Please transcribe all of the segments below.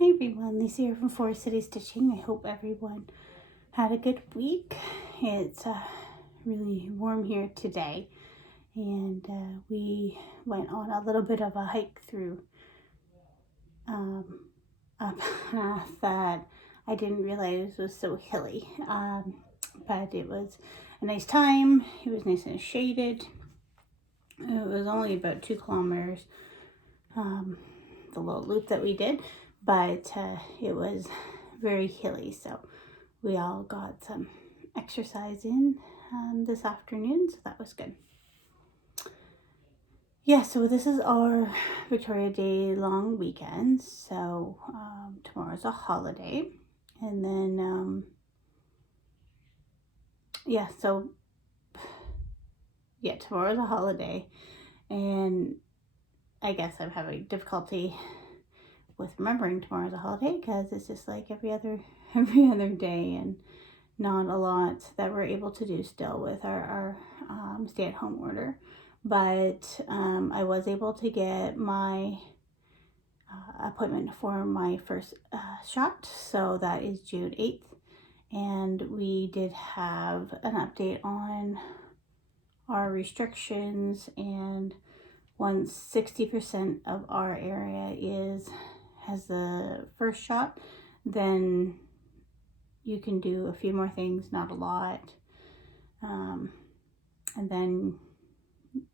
Hi everyone, Lisa here from Forest City Stitching. I hope everyone had a good week. It's really warm here today, and we went on a little bit of a hike through a path that I didn't realize was so hilly, but it was a nice time. It was nice and shaded. It was only about 2 kilometers, the little loop that we did, but it was very hilly, so we all got some exercise in this afternoon, so that was good. Yeah, so this is our Victoria Day long weekend, so tomorrow's a holiday, and then tomorrow's a holiday, and I guess I'm having difficulty with remembering tomorrow's a holiday because it's just like every other day, and not a lot that we're able to do still with our stay-at-home order. But I was able to get my appointment for my first shot, so that is June 8th, and we did have an update on our restrictions, and once 60% of our area has the first shot, then you can do a few more things, not a lot, and then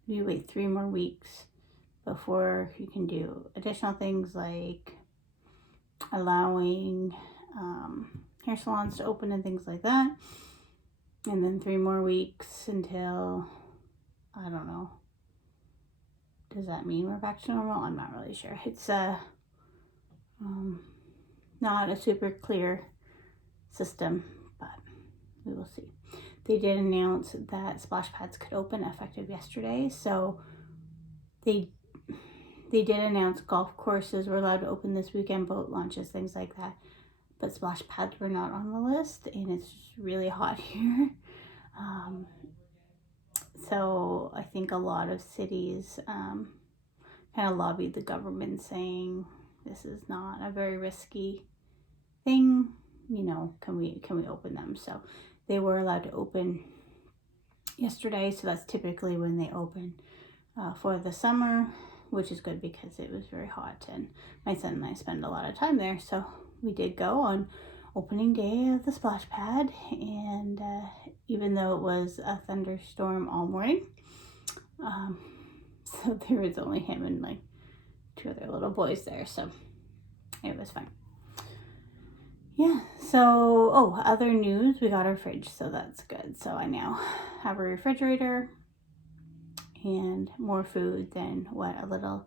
you wait 3 more weeks before you can do additional things like allowing hair salons to open and things like that, and then 3 more weeks until, I don't know, does that mean we're back to normal? I'm not really sure. It's not a super clear system, but we will see. They did announce that splash pads could open effective yesterday, so they did announce golf courses were allowed to open this weekend, boat launches, things like that, but splash pads were not on the list, and it's really hot here. So I think a lot of cities kind of lobbied the government saying this is not a very risky thing, you know, can we open them? So they were allowed to open yesterday, so that's typically when they open for the summer, which is good because it was very hot, and my son and I spend a lot of time there, so we did go on opening day of the splash pad, and even though it was a thunderstorm all morning, so there was only him and like 2 other little boys there, so it was fun. Yeah, so, other news, we got our fridge, so that's good. So I now have a refrigerator and more food than what a little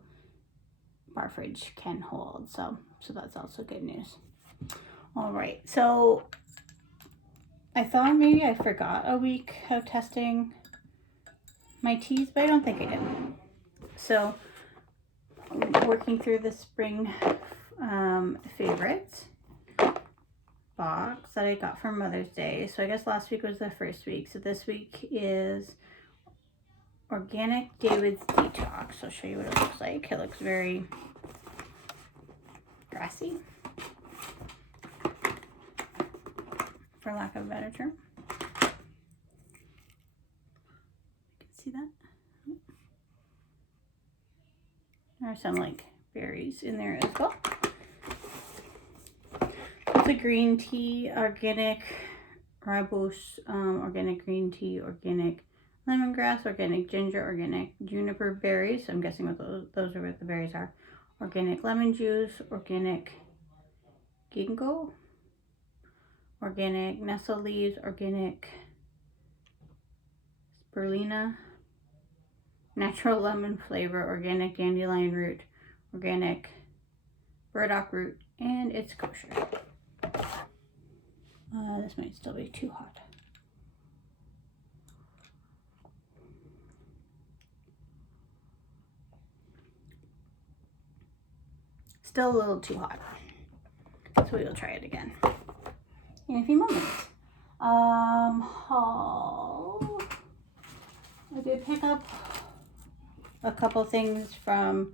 bar fridge can hold, so that's also good news. All right, so I thought maybe I forgot a week of testing my teas, but I don't think I did. So I'm working through the spring favorites box that I got for Mother's Day. So I guess last week was the first week. So this week is Organic David's Detox. I'll show you what it looks like. It looks very grassy, for lack of a better term. You can see that. There are some like berries in there as well. It's a green tea, organic rooibos, organic green tea, organic lemongrass, organic ginger, organic juniper berries. So I'm guessing what those are what the berries are. Organic lemon juice, organic ginkgo, organic nestle leaves, organic spirulina, natural lemon flavor, organic dandelion root, organic burdock root, and it's kosher. This might still be too hot. Still a little too hot, so we will try it again in a few moments. Haul. I did pick up a couple things from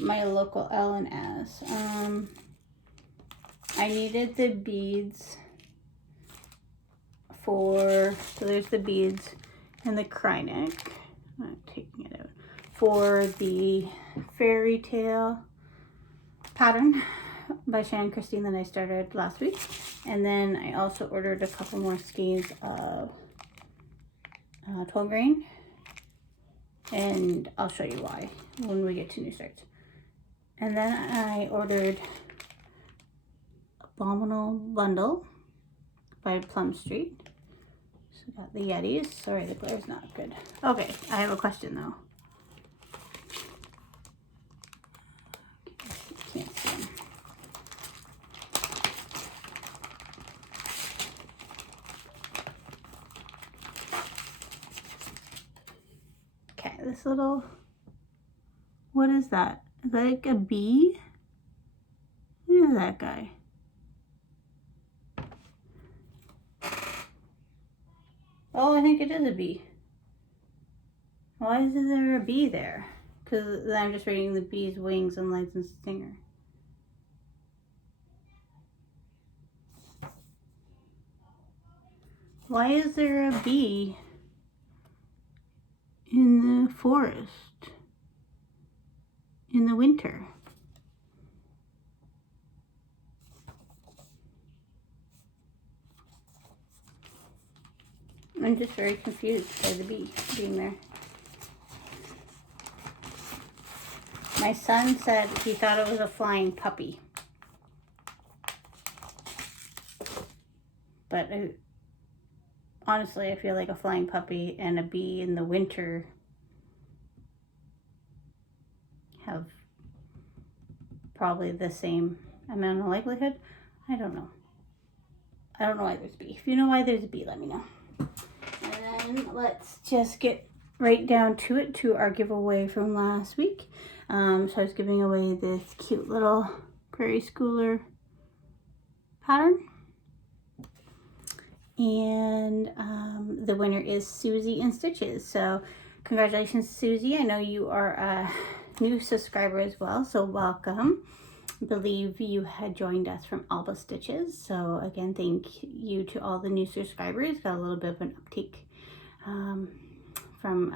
my local L&S. I needed the beads so there's the beads and the cry neck. I'm taking it out. For the fairy tale pattern by Shannon Christine that I started last week. And then I also ordered a couple more skeins of 12 grain. And I'll show you why when we get to new starts. And then I ordered Abominable Bundle by Plum Street. So got the Yetis. Sorry, the glare's not good. Okay, I have a question though. Can't see them. Okay, this little, what is that? Is that like a bee? Who is that guy? Oh, I think it is a bee. Why is there a bee there? Because I'm just reading the bee's wings and legs and stinger. Why is there a bee in the forest in the winter? I'm just very confused by the bee being there. My son said he thought it was a flying puppy. But honestly, I feel like a flying puppy and a bee in the winter have probably the same amount of likelihood. I don't know. I don't know why there's a bee. If you know why there's a bee, let me know. And then let's just get right down to it, to our giveaway from last week. So I was giving away this cute little prairie schooler pattern. And the winner is Susie in Stitches. So congratulations, Susie. I know you are a new subscriber as well, so welcome. I believe you had joined us from Alba Stitches. So again, thank you to all the new subscribers. Got a little bit of an uptake from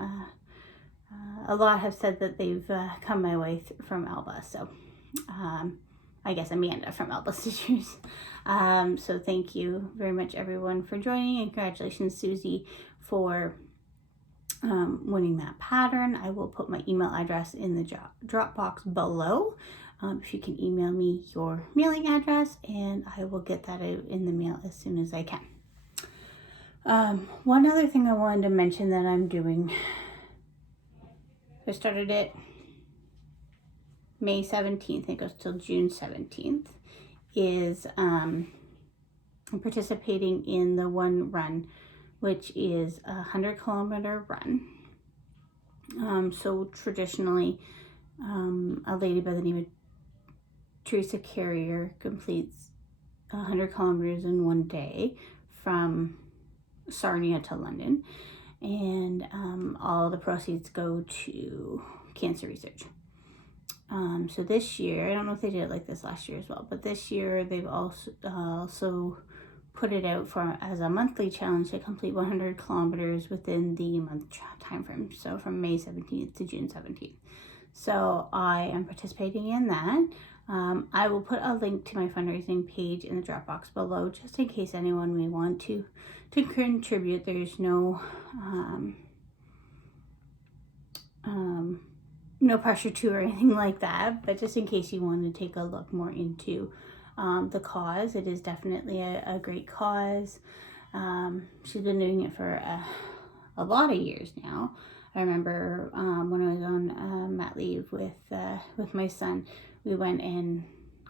a lot have said that they've come my way from Alba. So I guess Amanda from Alba Stitches. So thank you very much, everyone, for joining, and congratulations, Susie, for winning that pattern. I will put my email address in the drop box below. If you can email me your mailing address, and I will get that out in the mail as soon as I can. One other thing I wanted to mention that I'm doing, I started it May 17th, it goes till June 17th, is I'm participating in the One Run, which is a 100-kilometer run. So traditionally, a lady by the name of Teresa Carrier completes 100 kilometers in one day from Sarnia to London, and all the proceeds go to cancer research. So this year, I don't know if they did it like this last year as well, but this year they've also put it out as a monthly challenge to complete 100 kilometers within the month time frame. So from May 17th to June 17th. So I am participating in that. I will put a link to my fundraising page in the Dropbox below, just in case anyone may want to contribute. There's no no pressure to or anything like that, but just in case you want to take a look more into the cause, it is definitely a great cause. She's been doing it for a lot of years now. I remember when I was on mat leave with my son, we went and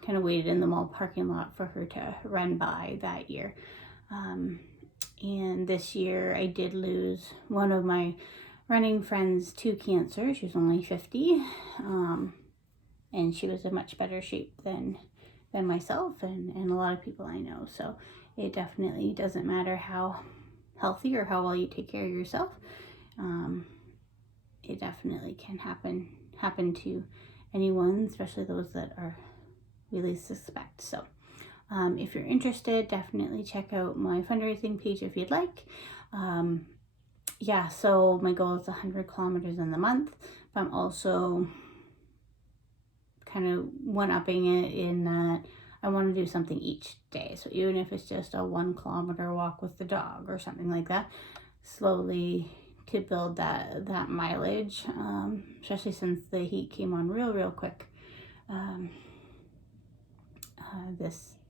kind of waited in the mall parking lot for her to run by that year. And this year I did lose one of my running friends to cancer. She was only 50, and she was in much better shape than myself and a lot of people I know. So it definitely doesn't matter how healthy or how well you take care of yourself. It definitely can happen to anyone, especially those that are really suspect. So If you're interested, definitely check out my fundraising page if you'd like. Yeah, so my goal is 100 kilometers in the month, but I'm also kind of one-upping it in that I want to do something each day. So even if it's just a 1 kilometer walk with the dog or something like that, slowly to build that mileage, especially since the heat came on real quick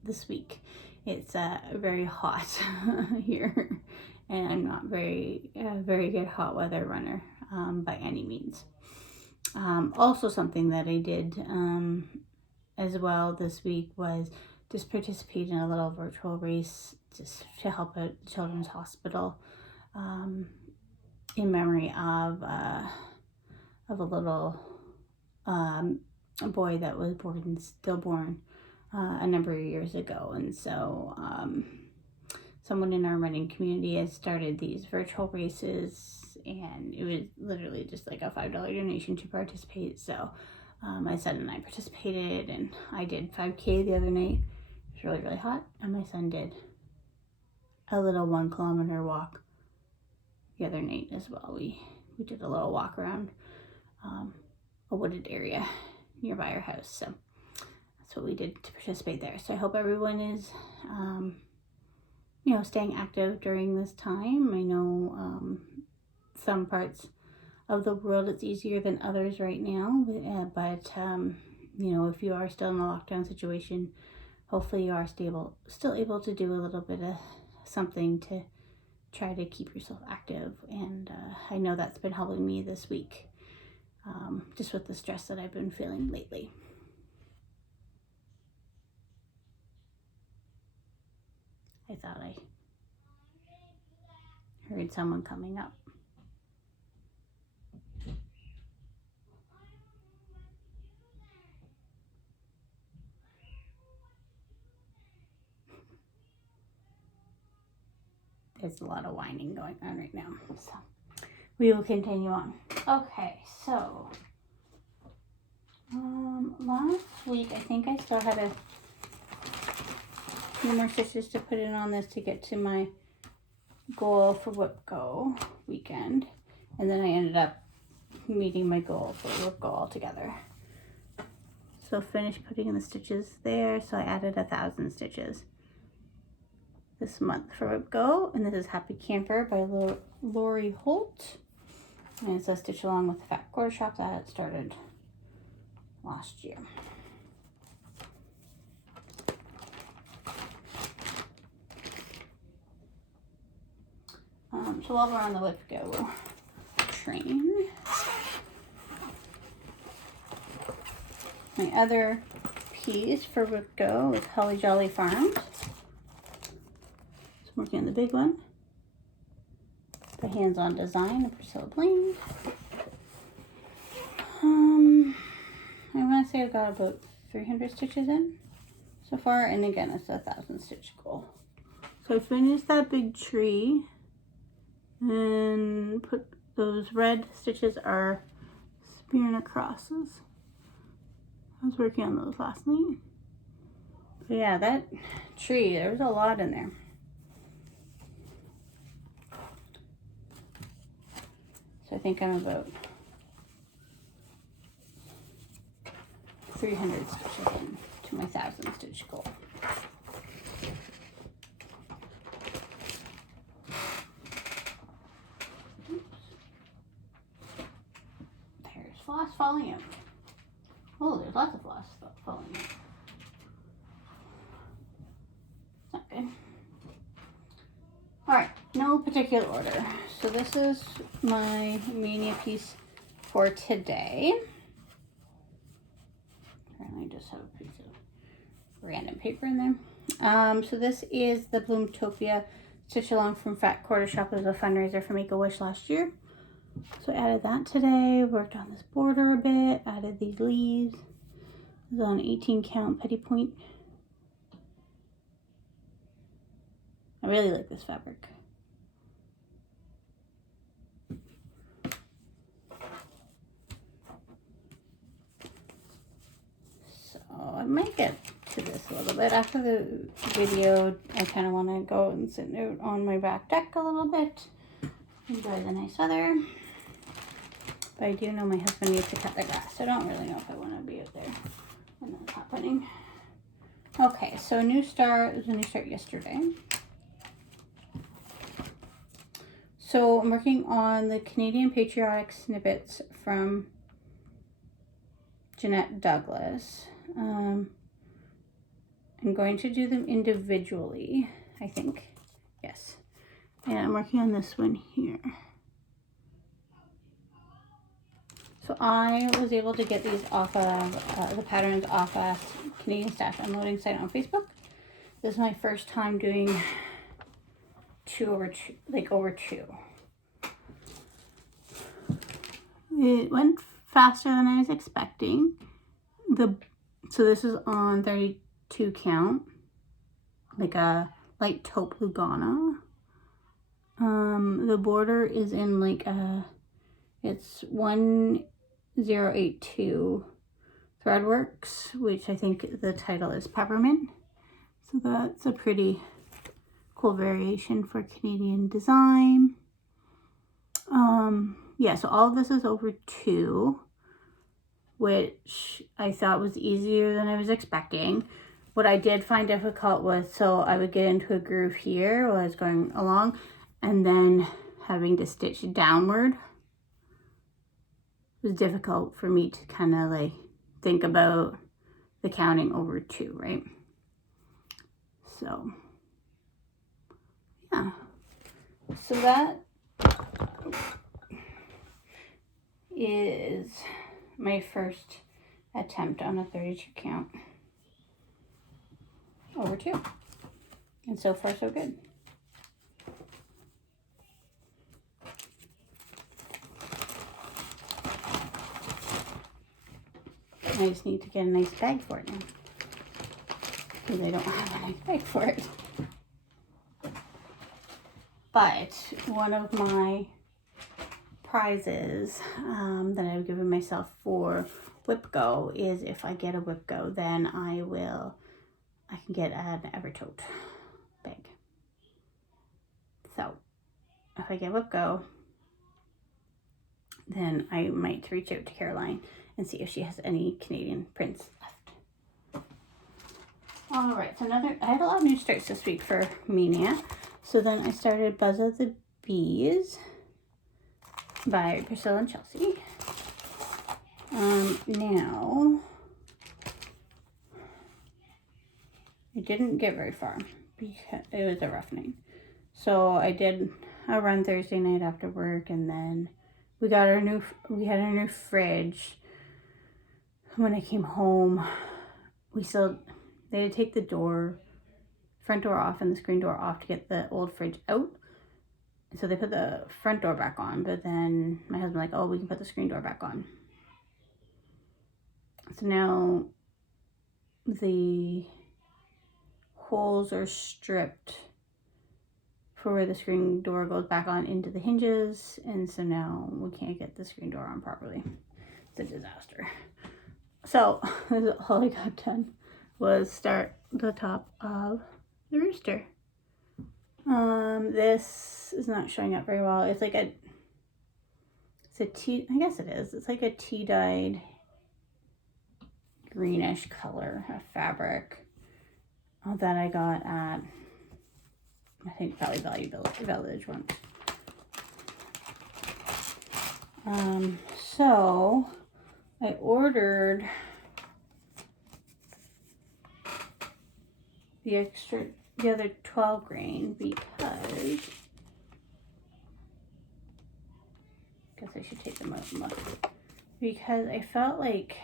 this week. It's very hot here, and I'm not very good hot weather runner by any means. Also something that I did as well this week was just participate in a little virtual race just to help out the Children's Hospital in memory of a little boy that was stillborn a number of years ago. And so someone in our running community has started these virtual races, and it was literally just like a $5 donation to participate. So my son and I participated, and I did 5K the other night. It was really hot, and my son did a little 1 kilometer walk the other night as well. We did a little walk around a wooded area nearby our house. So that's what we did to participate there. So I hope everyone is staying active during this time. I know some parts of the world it's easier than others right now, but if you are still in a lockdown situation, hopefully you are still able to do a little bit of something to try to keep yourself active. And I know that's been helping me this week, just with the stress that I've been feeling lately. I thought I heard someone coming up. There's a lot of whining going on right now, so we will continue on. Okay, so last week I think I still had a few more stitches to put in on this to get to my goal for Whip Go weekend, and then I ended up meeting my goal for Whip Go altogether. So finished putting in the stitches there, so I added 1,000 stitches this month for Whip Go, and this is Happy Camper by Lori Holt, and it's a stitch along with the Fat Quarter Shop that had started last year. So while we're on the Whip Go train, my other piece for Whip Go is Holly Jolly Farms. So I'm working on the big one. The hands-on design of Priscilla Blaine. I want to say I've got about 300 stitches in so far, and again, it's a 1,000 stitch goal. So I finished that big tree, and put those red stitches are spearneck crosses. I was working on those last night. But yeah, that tree, there was a lot in there. So I think I'm about 300 stitches in to my 1,000 stitch goal. There's floss falling out. Oh, there's lots of floss falling out. Not good. Alright, no particular order. So this is my mania piece for today. Apparently I just have a piece of random paper in there. So this is the Bloomtopia Stitch Along from Fat Quarter Shop. It was a fundraiser for Make-A-Wish last year. So I added that today, worked on this border a bit, added these leaves. This is on 18 count petty point. I really like this fabric. So I might get to this a little bit. After the video, I kind of want to go and sit out on my back deck a little bit. Enjoy the nice weather. But I do know my husband needs to cut the grass. I don't really know if I want to be out there when that's happening. Okay, so new start. It was a new start yesterday. So I'm working on the Canadian Patriotic Snippets from Jeanette Douglas. I'm going to do them individually, I think. Yes. And I'm working on this one here. So I was able to get these off of the patterns off of Canadian Stash Unloading site on Facebook. This is my first time doing 2 over 2, like over 2. It went faster than I was expecting. So this is on 32 count, like a light taupe Lugana. The border is in like it's 1082 Threadworks, which I think the title is Peppermint. So that's a pretty cool variation for Canadian design. Yeah, so all of this is over 2, which I thought was easier than I was expecting. What I did find difficult was, so I would get into a groove here while I was going along, and then having to stitch downward was difficult for me to kind of like think about the counting over 2, right? So, yeah. So that is my first attempt on a 32 count over 2. And so far so good. I just need to get a nice bag for it now, because I don't have a nice bag for it. But one of my prizes that I've given myself for WhipGo is, if I get a WhipGo, then I can get an Evertote bag. So if I get WhipGo, then I might reach out to Caroline and see if she has any Canadian prints left. All right, so I had a lot of new starts this week for Mania. So then I started Buzz of the Bees by Priscilla and Chelsea. Now, I didn't get very far because it was a rough night. So I did a run Thursday night after work, and then we had our new fridge. When I came home, they had to take the front door off and the screen door off to get the old fridge out. So they put the front door back on, but then my husband was like, oh, we can put the screen door back on. So now the holes are stripped for where the screen door goes back on into the hinges, and so now we can't get the screen door on properly. It's a disaster. So all I got done was start the top of the rooster. This is not showing up very well. It's like I guess it is. It's like a tea-dyed greenish color of fabric that I got at, I think, probably Value Village once. So I ordered the other 12 grain because I guess I should take them out and look, because I felt like,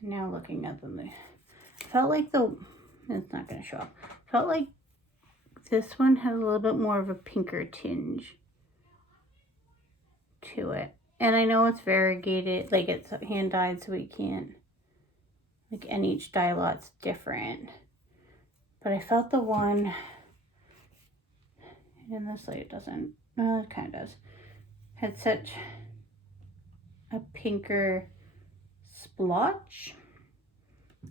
now looking at them, I felt like it's not going to show up. Felt like this one had a little bit more of a pinker tinge to it. And I know it's variegated, like it's hand dyed, so we can't, like, and each dye lot's different. But I felt the one in this light, it doesn't, it kind of does, had such a pinker splotch.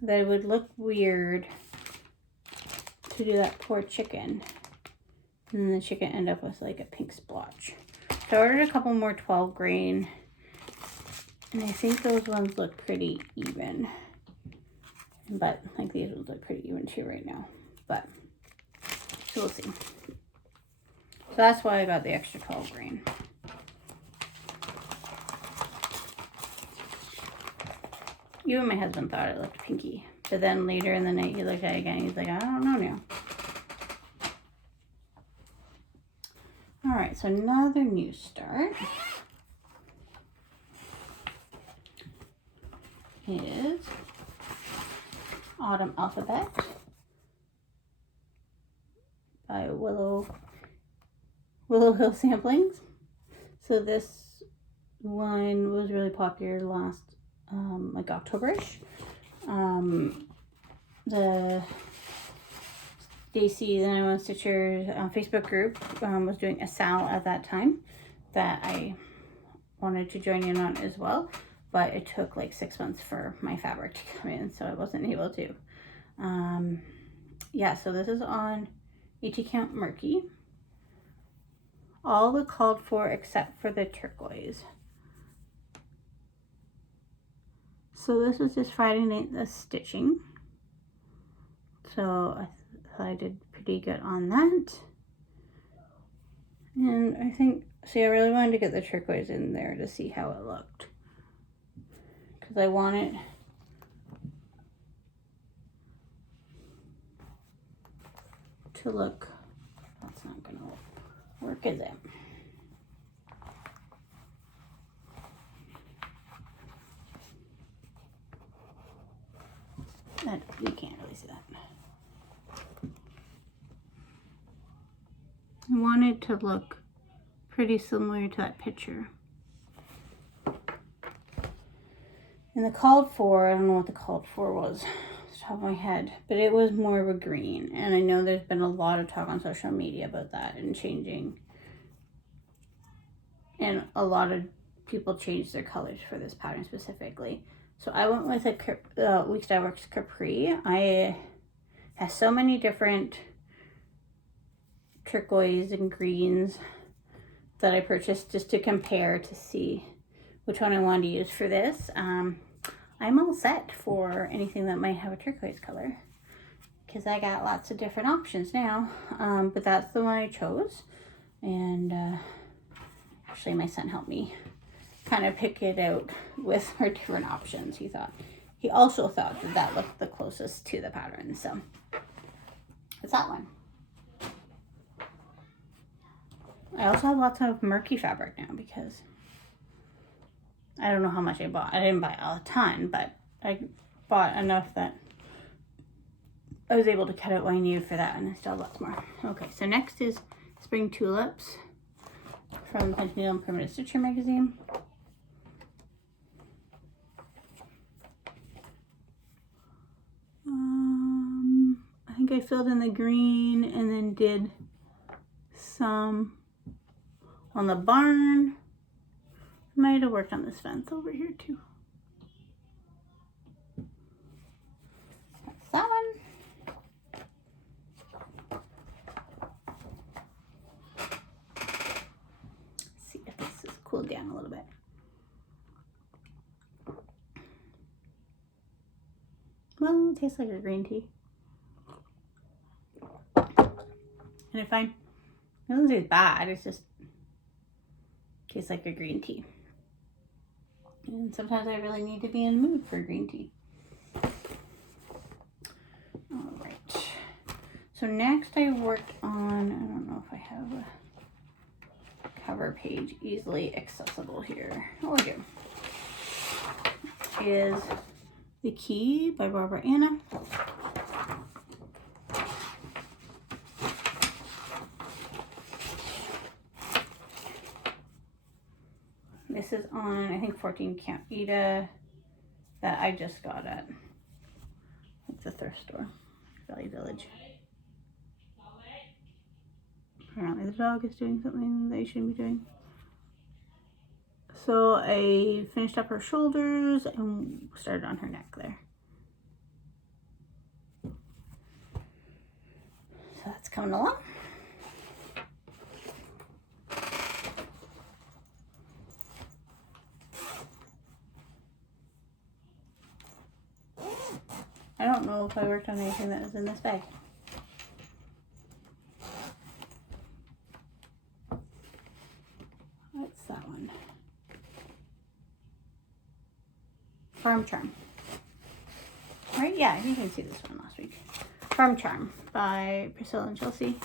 that it would look weird to do that poor chicken. And then the chicken ended up with like a pink splotch. So I ordered a couple more 12 grain. And I think those ones look pretty even. But like these ones look pretty even too right now. But so we'll see. So that's why I got the extra 12 grain. Even my husband thought it looked pinky. But then later in the night he looked at it again. He's like, I don't know now. Alright, so another new start is Autumn Alphabet by Willow Hill Samplings. So this one was really popular last like Octoberish. The Stacy, the 91 Stitchers Facebook group was doing a sale at that time that I wanted to join in on as well, but it took like 6 months for my fabric to come in, so I wasn't able to. Yeah, so this is on 80 count Murky. All the called for except for the turquoise. So this was just Friday night the stitching. So I thought I did pretty good on that. And I think, see, I really wanted to get the turquoise in there to see how it looked. Because I want it to look, that's not going to work, is it? That, you can't really see that. I want it to look pretty similar to that picture. And the called for, I don't know what the called for was off the top of my head, but it was more of a green. And I know there's been a lot of talk on social media about that and changing. And a lot of people changed their colors for this pattern specifically. So I went with a Weeks Dye Works Capri. I have so many different turquoise and greens that I purchased just to compare to see which one I wanted to use for this. I'm all set for anything that might have a turquoise color because I got lots of different options now, but that's the one I chose. And actually my son helped me kind of pick it out with our different options. He also thought that that looked the closest to the pattern, so it's that one. I also have lots of Murky fabric now because I don't know how much I bought. I didn't buy a ton, but I bought enough that I was able to cut out what I needed for that, and I still have lots more. Okay, so next is Spring Tulips from Punch Needle and Permanent Stitcher magazine. I think I filled in the green and then did some on the barn. Might have worked on this fence over here too. That's that one. Let's see if this is cooled down a little bit. Well, it tastes like a green tea. And I find it doesn't taste bad, it's just tastes like a green tea. And sometimes I really need to be in the mood for green tea. All right. So next I worked on, I don't know if I have a cover page easily accessible here. Oh, I do. Is The Key by Barbara Anna. This is on, I think, 14 count Ida that I just got at the thrift store, Valley Village. Apparently the dog is doing something they shouldn't be doing. So I finished up her shoulders and started on her neck there. that's coming along. I don't know if I worked on anything that was in this bag. What's that one? Farm Charm. Right? Yeah, you can see this one last week. Farm Charm by Priscilla and Chelsea.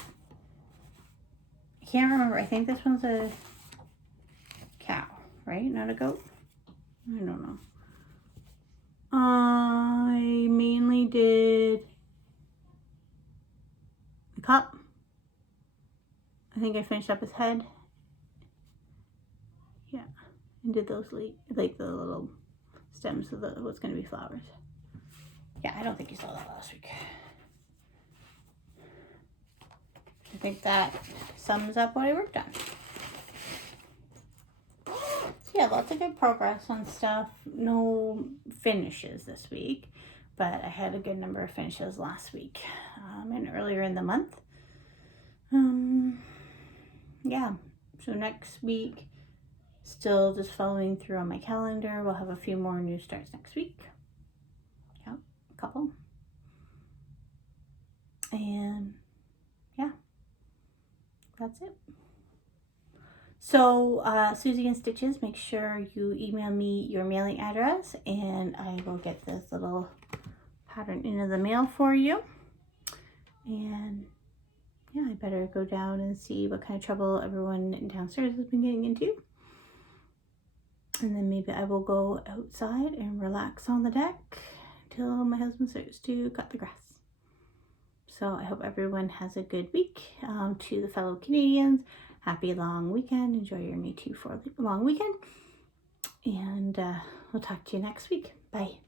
I can't remember. I think this one's a cow, right? Not a goat? I don't know. I mainly did the cup. I think I finished up his head. Yeah, and did those like the little stems of what's going to be flowers. Yeah, I don't think you saw that last week. I think that sums up what I worked on. Yeah, lots of good progress on stuff. No finishes this week, but I had a good number of finishes last week and earlier in the month. Yeah, so next week, still just following through on my calendar. We'll have a few more new starts next week. Yeah, a couple. And yeah, that's it. So, Susie and Stitches, make sure you email me your mailing address and I will get this little pattern into the mail for you. And yeah, I better go down and see what kind of trouble everyone downstairs has been getting into. And then maybe I will go outside and relax on the deck until my husband starts to cut the grass. So I hope everyone has a good week. To the fellow Canadians, happy long weekend. Enjoy your May 2 for long weekend. And we'll talk to you next week. Bye.